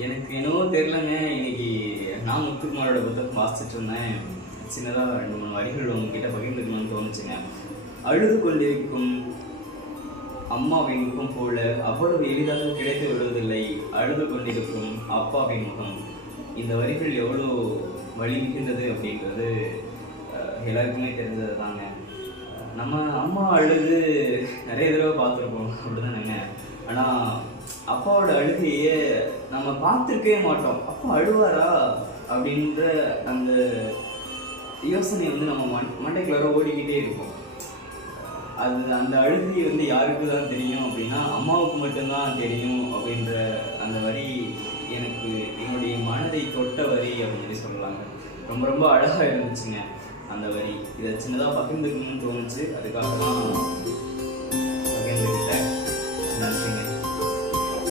எனக்கு என்னவோ தெரியலங்க. இன்னைக்கு நான் முத்துக்குமாரோட புத்தகம் வாசிச்சுட்டு இருந்தேன். சின்னதாக 2-3 வரிகள் உங்ககிட்ட பகிர்ந்துக்கணும்னு தோணுச்சுங்க. அழுது கொண்டிருக்கும் அம்மாவின் முகம் போல அவ்வளவு எளிதாக கிடைத்து விடுவதில்லை அழுது கொண்டிருக்கும் அப்பாவின் முகம். இந்த வரிகள் எவ்வளோ வழி மிகுந்தது அப்படின்றது எல்லாருக்குமே தெரிஞ்சது தாங்க. நம்ம அம்மா அழுது நிறைய தடவை பார்த்துருப்போம், அப்படிதானேங்க. ஆனால் அப்பாவோட அழுகையே நம்ம பார்த்துருக்கவே மாட்டோம். அப்பா அழுவாரா அப்படின்ற அந்த யோசனை நம்ம மண்டைக்குள்ளார ஓடிக்கிட்டே இருக்கும். அந்த அழுகை யாருக்கு தான் தெரியும் அப்படின்னா அம்மாவுக்கு மட்டும்தான் தெரியும் அப்படின்ற அந்த வரி எனக்கு என்னுடைய மனதை தொட்ட வரி அப்படின்னு சொல்லலாங்க. ரொம்ப ரொம்ப அழகாக இருந்துச்சுங்க அந்த வரி. இதை சின்னதாக பகிர்ந்துக்கணும்னு தோணுச்சு. அதுக்காக தான்